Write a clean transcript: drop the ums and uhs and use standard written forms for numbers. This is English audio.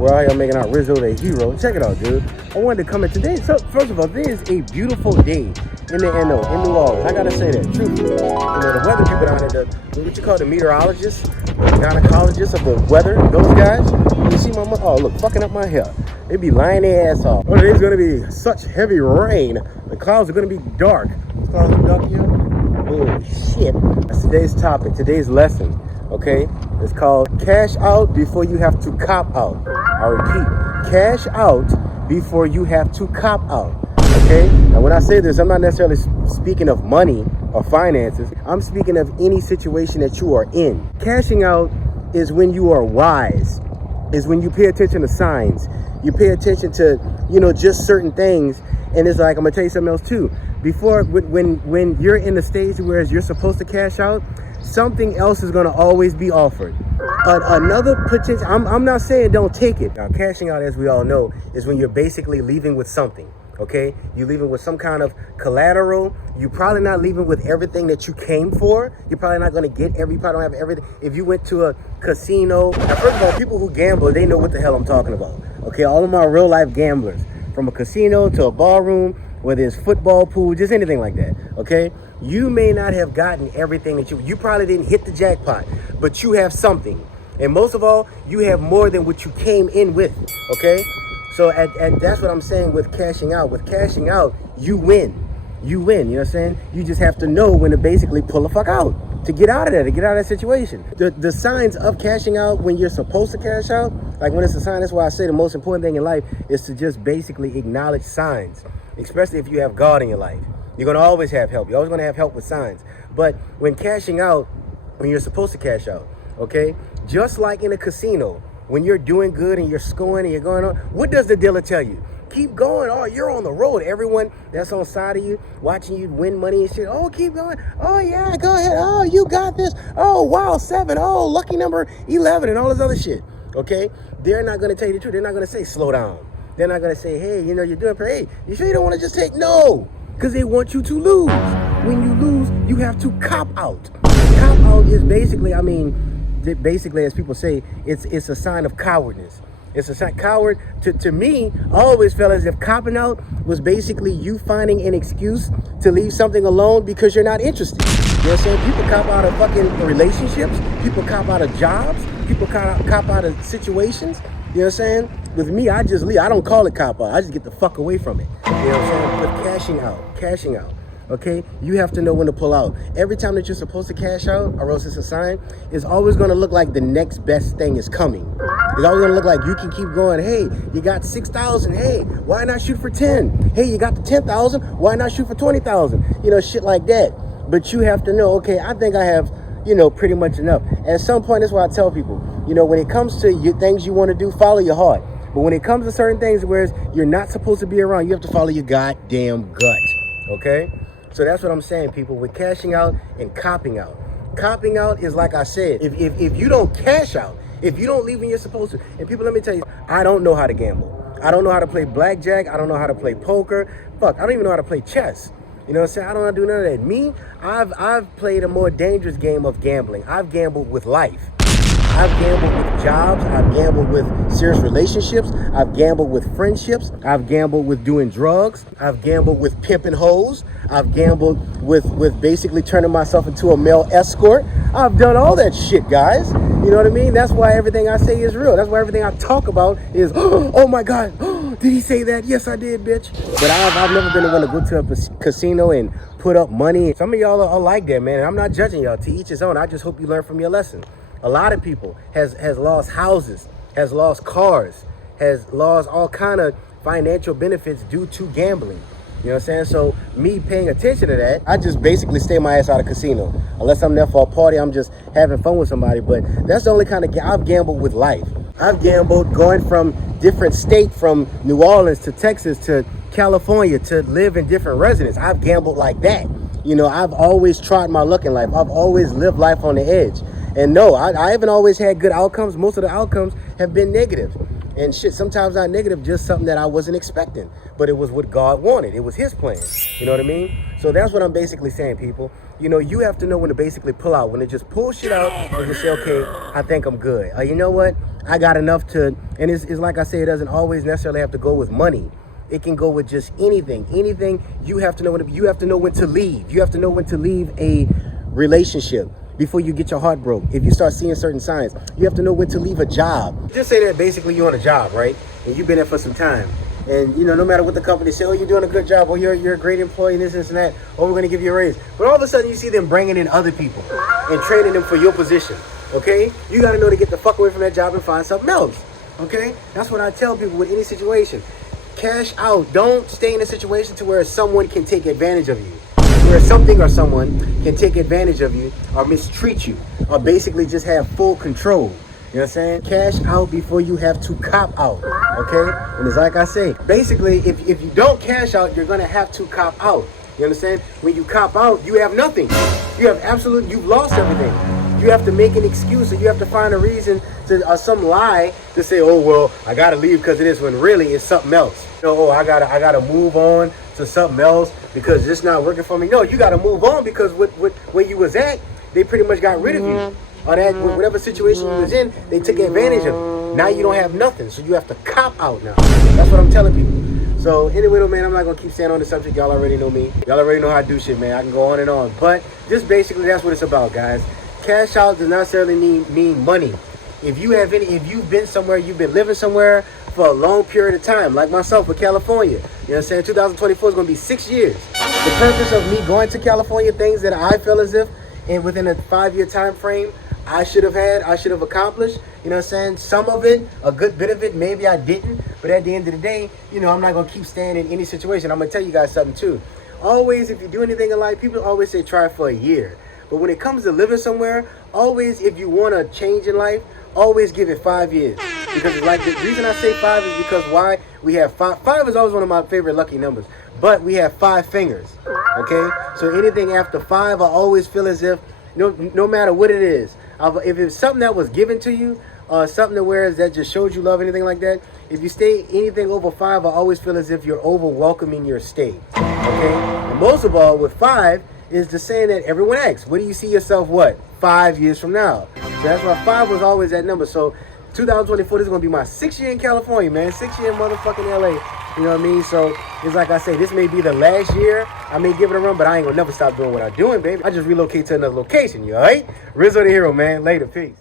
we're out here making out Rizzo the hero. Check it out, dude. I wanted to come in today. So, first of all, this is a beautiful day in the NO, in New Orleans. I gotta say that, truthfully. The weather people down here, what you call the meteorologists, the gynecologists of the weather, those guys. You see my mother, oh, look, fucking up my hair. They be lying their ass off. Oh, there's gonna be such heavy rain. The clouds are gonna be dark. These clouds are dark here. Oh, shit. That's today's topic, today's lesson. Okay, it's called cash out before you have to cop out. I repeat, cash out before you have to cop out. Okay, now when I say this, I'm not necessarily speaking of money or finances. I'm speaking of any situation that you are in. Cashing out is when you are wise, is when you pay attention to signs. You pay attention to, just certain things. And it's like, I'm gonna tell you something else too. Before, when you're in the stage where you're supposed to cash out, something else is going to always be offered. Another potential, I'm not saying don't take it. Now, cashing out, as we all know, is when you're basically leaving with something, okay? You're leaving with some kind of collateral. You're probably not leaving with everything that you came for. You're probably not going to get you probably don't have everything. If you went to a casino, now, first of all, people who gamble, they know what the hell I'm talking about, okay? All of my real life gamblers, from a casino to a ballroom, whether it's football, pool, just anything like that, okay? You may not have gotten everything that you probably didn't hit the jackpot, but you have something. And most of all, you have more than what you came in with, okay? So that's what I'm saying with cashing out. With cashing out, you win. You win, you know what I'm saying? You just have to know when to basically pull the fuck out, to get out of there, to get out of that situation. The signs of cashing out when you're supposed to cash out, like when it's a sign, that's why I say the most important thing in life is to just basically acknowledge signs, especially if you have God in your life. You're going to always have help. You're always going to have help with signs. But when cashing out, when you're supposed to cash out, okay, just like in a casino, when you're doing good and you're scoring and you're going on, what does the dealer tell you? Keep going. Oh, you're on the road. Everyone that's on side of you, watching you win money and shit. Oh, keep going. Oh, yeah, go ahead. Oh, you got this. Oh, wow, 7. Oh, lucky number 11 and all this other shit. Okay? They're not going to tell you the truth. They're not going to say, slow down. They're not going to say, hey, you're doing pretty. Hey, you sure you don't want to just take? No. Because they want you to lose. When you lose, you have to cop out. Cop out is basically, as people say, it's a sign of cowardness. It's a sign. Coward, to me, I always felt as if copping out was basically you finding an excuse to leave something alone because you're not interested. You know what I'm saying? People cop out of fucking relationships. People cop out of jobs. People cop out of situations. You know what I'm saying? With me, I just leave. I don't call it cop out. I just get the fuck away from it. You know what I'm saying? But cashing out, okay? You have to know when to pull out. Every time that you're supposed to cash out, or else it's a sign, it's always going to look like the next best thing is coming. It's always going to look like you can keep going. Hey, you got 6,000. Hey, why not shoot for 10? Hey, you got the 10,000. Why not shoot for 20,000? Shit like that. But you have to know, okay, I think I have, pretty much enough. At some point, that's why I tell people, when it comes to things you want to do, follow your heart. But when it comes to certain things where you're not supposed to be around, you have to follow your goddamn gut, okay? So that's what I'm saying, people, with cashing out and copping out. Copping out is like I said, if you don't cash out, if you don't leave when you're supposed to, and people, let me tell you, I don't know how to gamble. I don't know how to play blackjack. I don't know how to play poker. Fuck, I don't even know how to play chess. You know what I'm saying? I don't know how to do none of that. Me, I've played a more dangerous game of gambling. I've gambled with life. I've gambled with jobs. I've gambled with serious relationships. I've gambled with friendships. I've gambled with doing drugs. I've gambled with pimping hoes. I've gambled with basically turning myself into a male escort. I've done all that shit, guys. You know what I mean? That's why everything I say is real. That's why everything I talk about is, oh my God, did he say that? Yes, I did, bitch. But I've never been the one to go to a casino and put up money. Some of y'all are like that, man. And I'm not judging y'all. To each his own. I just hope you learn from your lesson. A lot of people has lost houses, has lost cars, has lost all kind of financial benefits due to gambling. You know what I'm saying? So me paying attention to that, I just basically stay my ass out of casino. Unless I'm there for a party, I'm just having fun with somebody. But that's the only kind of I've gambled with life. I've gambled going from different states, from New Orleans to Texas to California, to live in different residences. I've gambled like that. I've always tried my luck in life. I've always lived life on the edge. And no, I haven't always had good outcomes. Most of the outcomes have been negative. And shit, sometimes not negative, just something that I wasn't expecting. But it was what God wanted. It was his plan. You know what I mean? So that's what I'm basically saying, people. You know, you have to know when to basically pull out, when to just pull shit out and just say, okay, I think I'm good. You know what? I got enough to, and it's like I say, it doesn't always necessarily have to go with money. It can go with just anything. Anything. You have to know when you have to know when to leave. You have to know when to leave a relationship before you get your heart broke. If you start seeing certain signs, you have to know when to leave a job. Just say that basically you're on a job, right? And you've been there for some time. And, you know, no matter what the company say, oh, you're doing a good job, or you're a great employee, this and that, or we're going to give you a raise. But all of a sudden you see them bringing in other people and training them for your position, okay? You got to know to get the fuck away from that job and find something else, okay? That's what I tell people with any situation. Cash out. Don't stay in a situation to where someone can take advantage of you, where something or someone can take advantage of you or mistreat you or basically just have full control. You know what I'm saying? Cash out before you have to cop out, okay? And it's like I say, basically, if you don't cash out, you're going to have to cop out. You understand? When you cop out, you have nothing. You've lost everything. You have to make an excuse, or you have to find a reason to, some lie to say, oh, well, I got to leave because of this, when really it's something else. You know, oh, I gotta move on to something else because it's not working for me. No, you got to move on because where you was at, they pretty much got rid of you. Or that whatever situation you was in, they took advantage of it. Now you don't have nothing, so you have to cop out now. That's what I'm telling people. So anyway, though, man, I'm not gonna keep staying on the subject. Y'all already know me. Y'all already know how I do shit, man. I can go on and on, but just basically that's what it's about, guys. Cash out does not necessarily mean money. If you've been somewhere, you've been living somewhere for a long period of time, like myself with California. You know what I'm saying? 2024 is gonna be 6 years. The purpose of me going to California, things that I feel as if, and within a 5-year time frame, I should have accomplished, you know what I'm saying? Some of it, a good bit of it, maybe I didn't. But at the end of the day, you know, I'm not going to keep staying in any situation. I'm going to tell you guys something too. Always, if you do anything in life, people always say try for a year. But when it comes to living somewhere, always, if you want to change in life, always give it 5 years. Because it's like, the reason I say 5 is because why? We have 5. 5 is always one of my favorite lucky numbers. But we have 5 fingers, okay? So anything after 5, I always feel as if, no matter what it is, if it's something that was given to you, something that just showed you love, anything like that, if you stay anything over 5, I always feel as if you're over welcoming your stay. Okay? And most of all, with 5, is the saying that everyone asks, where do you see yourself, 5 years from now? So that's why 5 was always that number. So 2024, this is going to be my 6th year in California, man. 6th year in motherfucking LA. You know what I mean? So it's like I say, this may be the last year. I may give it a run, but I ain't going to never stop doing what I'm doing, baby. I just relocate to another location, you all right? Rizzo the Hero, man. Later. Peace.